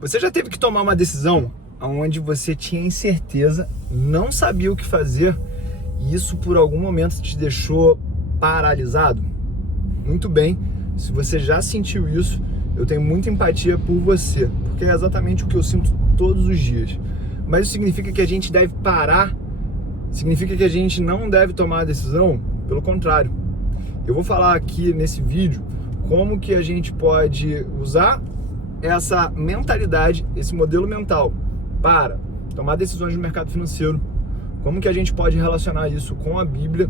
Você já teve que tomar uma decisão onde você tinha incerteza, não sabia o que fazer e isso por algum momento te deixou paralisado? Muito bem, se você já sentiu isso, eu tenho muita empatia por você, porque é exatamente o que eu sinto todos os dias. Mas isso significa que a gente deve parar? Significa que a gente não deve tomar a decisão? Pelo contrário. Eu vou falar aqui nesse vídeo como que a gente pode usar essa mentalidade, esse modelo mental para tomar decisões no mercado financeiro, como que a gente pode relacionar isso com a Bíblia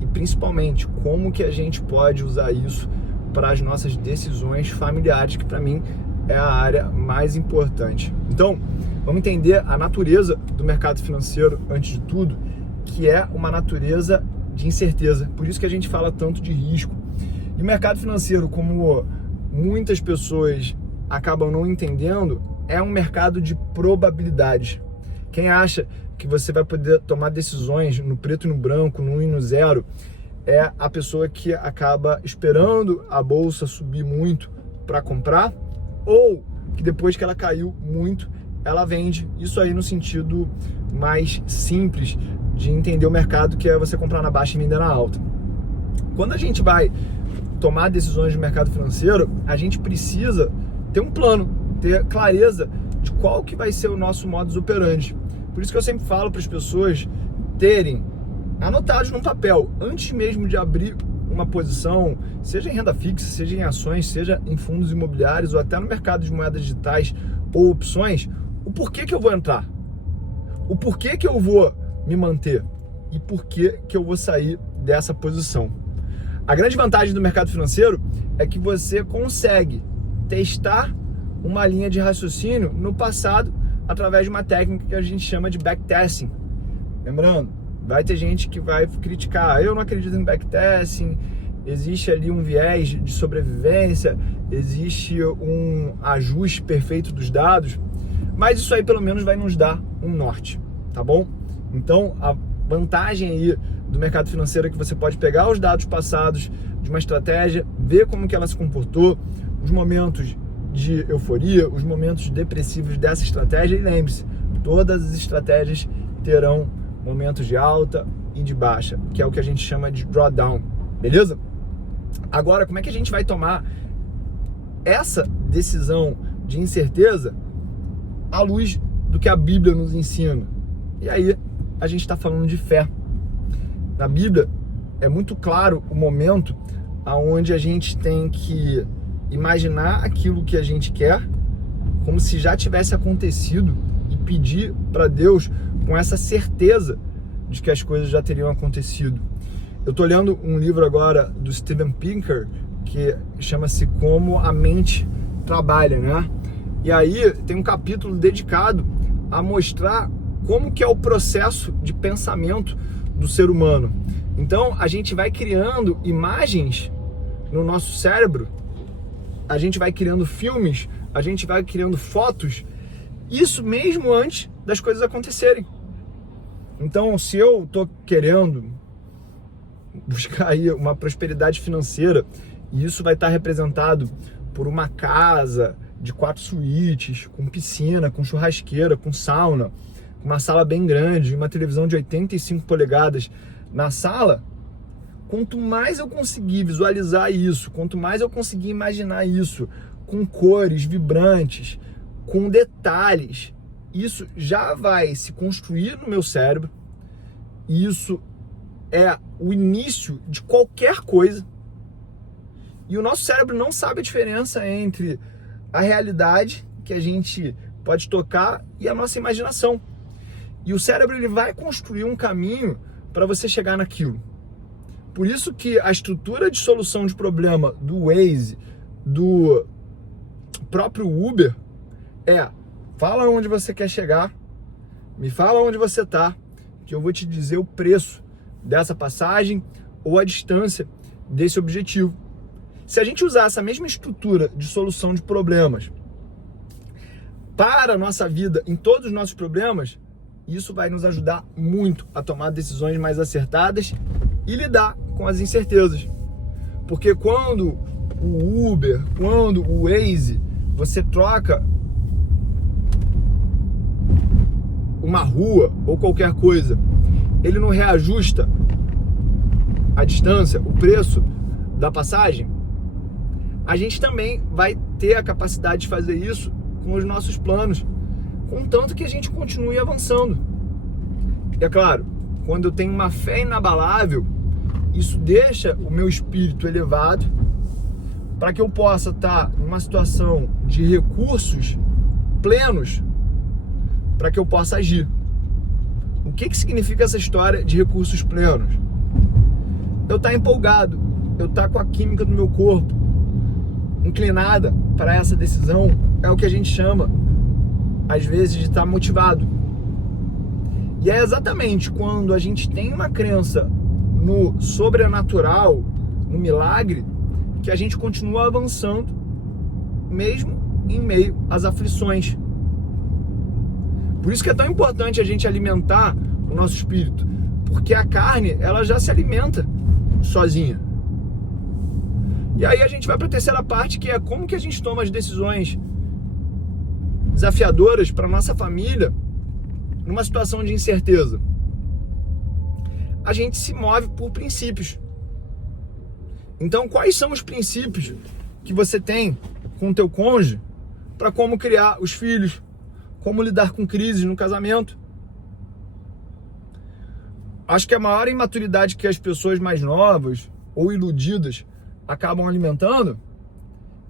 e principalmente como que a gente pode usar isso para as nossas decisões familiares, que para mim é a área mais importante. Então, vamos entender a natureza do mercado financeiro antes de tudo, que é uma natureza de incerteza. Por isso que a gente fala tanto de risco. E o mercado financeiro, como muitas pessoas acabam não entendendo, é um mercado de probabilidades. Quem acha que você vai poder tomar decisões no preto e no branco, no 1 e no 0, é a pessoa que acaba esperando a bolsa subir muito para comprar, ou que depois que ela caiu muito, ela vende. Isso aí no sentido mais simples de entender o mercado, que é você comprar na baixa e vender na alta. Quando a gente vai tomar decisões de mercado financeiro, a gente precisa ter um plano, ter clareza de qual que vai ser o nosso modus operandi. Por isso que eu sempre falo para as pessoas terem anotados num papel, antes mesmo de abrir uma posição, seja em renda fixa, seja em ações, seja em fundos imobiliários ou até no mercado de moedas digitais ou opções, o porquê que eu vou entrar, o porquê que eu vou me manter e porquê que eu vou sair dessa posição. A grande vantagem do mercado financeiro é que você consegue testar uma linha de raciocínio no passado através de uma técnica que a gente chama de backtesting. Lembrando, vai ter gente que vai criticar, eu não acredito em backtesting, existe ali um viés de sobrevivência, existe um ajuste perfeito dos dados, mas isso aí pelo menos vai nos dar um norte, tá bom? Então a vantagem aí do mercado financeiro é que você pode pegar os dados passados de uma estratégia, ver como que ela se comportou, os momentos de euforia, os momentos depressivos dessa estratégia, e lembre-se, todas as estratégias terão momentos de alta e de baixa, que é o que a gente chama de drawdown, beleza? Agora, como é que a gente vai tomar essa decisão de incerteza à luz do que a Bíblia nos ensina? E aí, a gente está falando de fé. Na Bíblia, é muito claro o momento onde a gente tem que imaginar aquilo que a gente quer como se já tivesse acontecido e pedir para Deus com essa certeza de que as coisas já teriam acontecido. Eu estou lendo um livro agora do Steven Pinker que chama-se Como a Mente Trabalha, né? E aí tem um capítulo dedicado a mostrar como que é o processo de pensamento do ser humano. Então a gente vai criando imagens no nosso cérebro, a gente vai criando filmes, a gente vai criando fotos, isso mesmo antes das coisas acontecerem. Então, se eu tô querendo buscar aí uma prosperidade financeira, e isso vai estar representado por uma casa de 4 suítes, com piscina, com churrasqueira, com sauna, uma sala bem grande, uma televisão de 85 polegadas na sala, quanto mais eu conseguir visualizar isso, quanto mais eu conseguir imaginar isso, com cores vibrantes, com detalhes, isso já vai se construir no meu cérebro. Isso é o início de qualquer coisa. E o nosso cérebro não sabe a diferença entre a realidade que a gente pode tocar e a nossa imaginação. E o cérebro ele vai construir um caminho para você chegar naquilo. Por isso que a estrutura de solução de problema do Waze, do próprio Uber, fala onde você quer chegar, me fala onde você está, que eu vou te dizer o preço dessa passagem ou a distância desse objetivo. Se a gente usar essa mesma estrutura de solução de problemas para a nossa vida, em todos os nossos problemas, isso vai nos ajudar muito a tomar decisões mais acertadas e lidar com as incertezas. Porque quando o Uber, quando o Waze, você troca uma rua ou qualquer coisa, ele não reajusta a distância, o preço da passagem, a gente também vai ter a capacidade de fazer isso com os nossos planos, contanto que a gente continue avançando. E é claro, quando eu tenho uma fé inabalável, isso deixa o meu espírito elevado para que eu possa estar numa situação de recursos plenos para que eu possa agir. O que significa essa história de recursos plenos? Eu estar empolgado, eu estar com a química do meu corpo inclinada para essa decisão, é o que a gente chama, às vezes, de estar motivado. E é exatamente quando a gente tem uma crença no sobrenatural, no milagre, que a gente continua avançando, mesmo em meio às aflições. Por isso que é tão importante a gente alimentar o nosso espírito, porque a carne, ela já se alimenta sozinha. E aí a gente vai para a terceira parte, que é como que a gente toma as decisões desafiadoras para nossa família numa situação de incerteza. A gente se move por princípios. Então, quais são os princípios que você tem com o teu cônjuge para como criar os filhos, como lidar com crises no casamento? Acho que a maior imaturidade que as pessoas mais novas ou iludidas acabam alimentando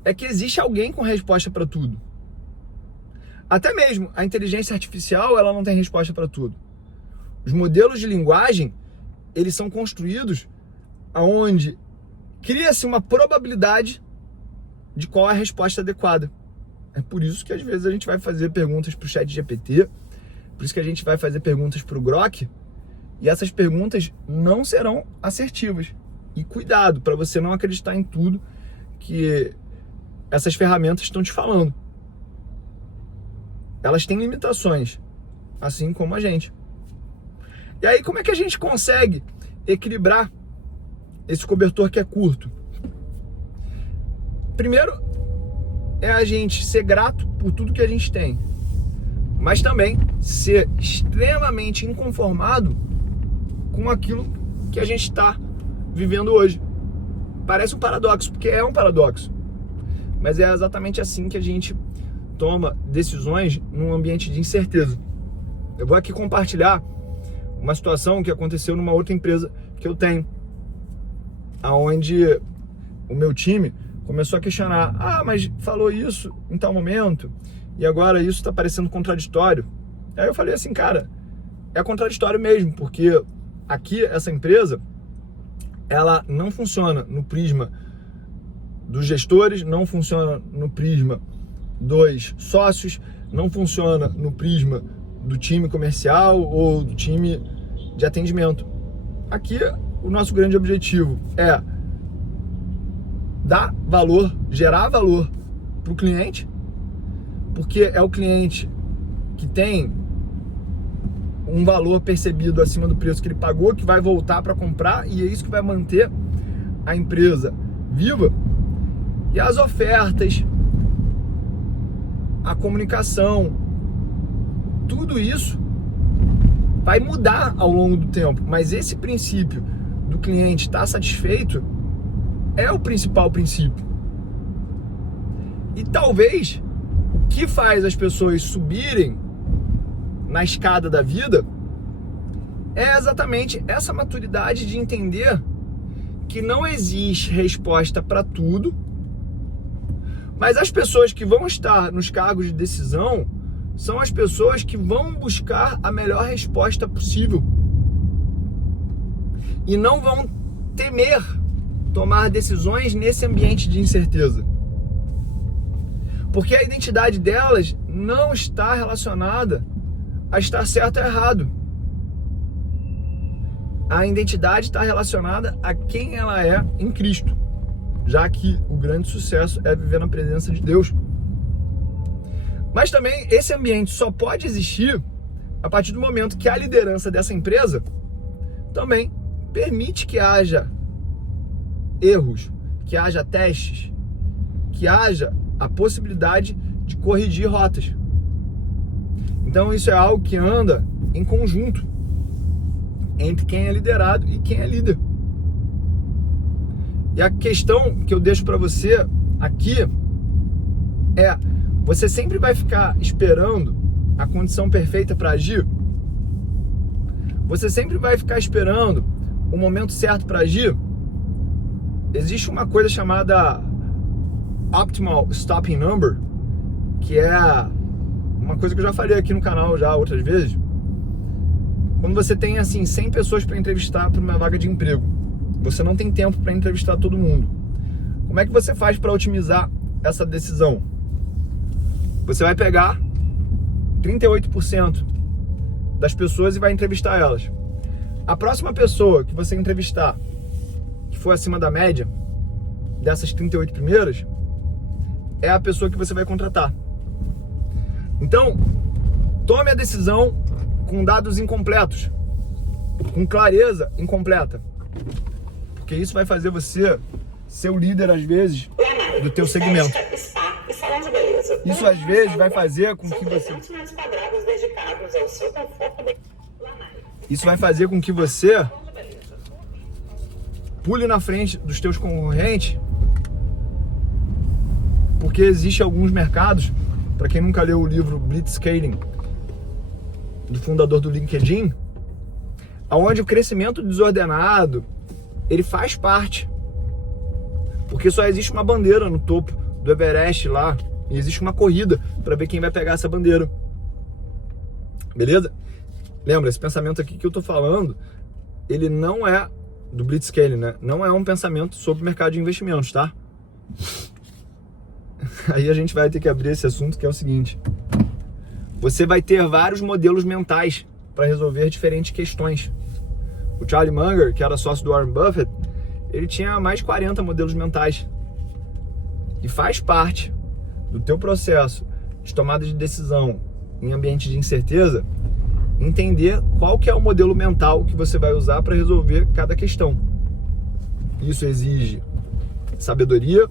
é que existe alguém com resposta para tudo. Até mesmo a inteligência artificial, ela não tem resposta para tudo. Os modelos de linguagem, eles são construídos aonde cria-se uma probabilidade de qual é a resposta adequada. É por isso que às vezes a gente vai fazer perguntas para o ChatGPT, por isso que a gente vai fazer perguntas para o Grok, e essas perguntas não serão assertivas. E cuidado para você não acreditar em tudo que essas ferramentas estão te falando. Elas têm limitações, assim como a gente. E aí, como é que a gente consegue equilibrar esse cobertor que é curto? Primeiro, é a gente ser grato por tudo que a gente tem, mas também ser extremamente inconformado com aquilo que a gente está vivendo hoje. Parece um paradoxo, porque é um paradoxo, mas é exatamente assim que a gente toma decisões num ambiente de incerteza. Eu vou aqui compartilhar uma situação que aconteceu numa outra empresa que eu tenho, aonde o meu time começou a questionar: mas falou isso em tal momento e agora isso está parecendo contraditório. Aí eu falei assim: cara, é contraditório mesmo, porque aqui essa empresa, ela não funciona no prisma dos gestores, não funciona no prisma dos sócios, não funciona no prisma do time comercial ou do time de atendimento. Aqui o nosso grande objetivo é dar valor, gerar valor para o cliente, porque é o cliente que tem um valor percebido acima do preço que ele pagou, que vai voltar para comprar, e é isso que vai manter a empresa viva. E as ofertas, a comunicação, tudo isso vai mudar ao longo do tempo, mas esse princípio do cliente estar satisfeito é o principal princípio. E talvez o que faz as pessoas subirem na escada da vida é exatamente essa maturidade de entender que não existe resposta para tudo, mas as pessoas que vão estar nos cargos de decisão são as pessoas que vão buscar a melhor resposta possível e não vão temer tomar decisões nesse ambiente de incerteza, porque a identidade delas não está relacionada a estar certo ou errado. A identidade está relacionada a quem ela é em Cristo, já que o grande sucesso é viver na presença de Deus. Mas também esse ambiente só pode existir a partir do momento que a liderança dessa empresa também permite que haja erros, que haja testes, que haja a possibilidade de corrigir rotas. Então isso é algo que anda em conjunto entre quem é liderado e quem é líder. E a questão que eu deixo para você aqui é: você sempre vai ficar esperando a condição perfeita para agir? Você sempre vai ficar esperando o momento certo para agir? Existe uma coisa chamada Optimal Stopping Number, que é uma coisa que eu já falei aqui no canal já outras vezes. Quando você tem assim 100 pessoas para entrevistar para uma vaga de emprego, você não tem tempo para entrevistar todo mundo. Como é que você faz para otimizar essa decisão? Você vai pegar 38% das pessoas e vai entrevistar elas. A próxima pessoa que você entrevistar, que for acima da média dessas 38 primeiras, é a pessoa que você vai contratar. Então, tome a decisão com dados incompletos, com clareza incompleta, porque isso vai fazer você ser o líder, às vezes, do teu segmento. Isso, às vezes, vai fazer com que você... Isso vai fazer com que você pule na frente dos teus concorrentes, porque existe alguns mercados, para quem nunca leu o livro Blitzscaling, do fundador do LinkedIn, onde o crescimento desordenado, ele faz parte, porque só existe uma bandeira no topo do Everest lá, e existe uma corrida para ver quem vai pegar essa bandeira. Beleza? Lembra, esse pensamento aqui que eu tô falando, ele não é do Blitzscaling, né? Não é um pensamento sobre o mercado de investimentos, tá? Aí a gente vai ter que abrir esse assunto, que é o seguinte: você vai ter vários modelos mentais para resolver diferentes questões. O Charlie Munger, que era sócio do Warren Buffett, ele tinha mais de 40 modelos mentais. E faz parte do teu processo de tomada de decisão em ambiente de incerteza, entender qual que é o modelo mental que você vai usar para resolver cada questão. Isso exige sabedoria,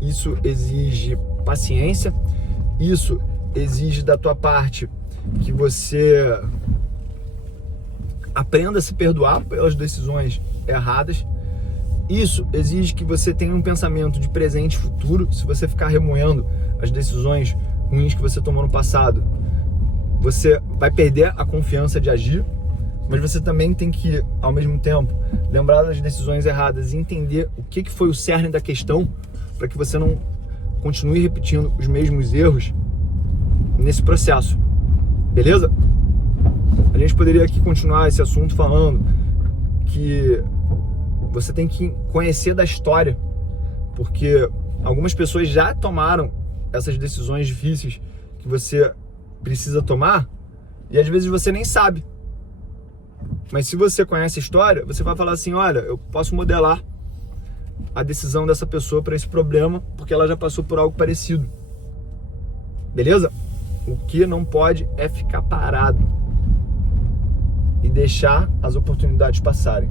isso exige paciência, isso exige da tua parte que você aprenda a se perdoar pelas decisões erradas. Isso exige que você tenha um pensamento de presente e futuro. Se você ficar remoendo as decisões ruins que você tomou no passado, você vai perder a confiança de agir. Mas você também tem que, ao mesmo tempo, lembrar das decisões erradas e entender o que foi o cerne da questão, para que você não continue repetindo os mesmos erros nesse processo. Beleza? A gente poderia aqui continuar esse assunto falando que você tem que conhecer da história, porque algumas pessoas já tomaram essas decisões difíceis que você precisa tomar e às vezes você nem sabe. Mas se você conhece a história, você vai falar assim: olha, eu posso modelar a decisão dessa pessoa para esse problema, porque ela já passou por algo parecido. Beleza? O que não pode é ficar parado e deixar as oportunidades passarem.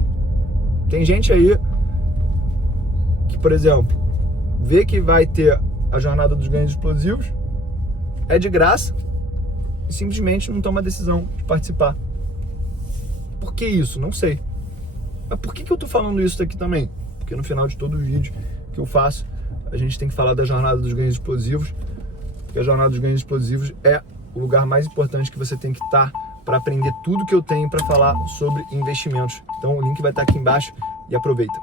Tem gente aí que, por exemplo, vê que vai ter a jornada dos ganhos explosivos, é de graça, e simplesmente não toma a decisão de participar. Por que isso? Não sei. Mas por que eu tô falando isso daqui também? Porque no final de todo o vídeo que eu faço, a gente tem que falar da jornada dos ganhos explosivos, porque a jornada dos ganhos explosivos é o lugar mais importante que você tem que estar para aprender tudo que eu tenho para falar sobre investimentos. Então o link vai estar aqui embaixo e aproveita.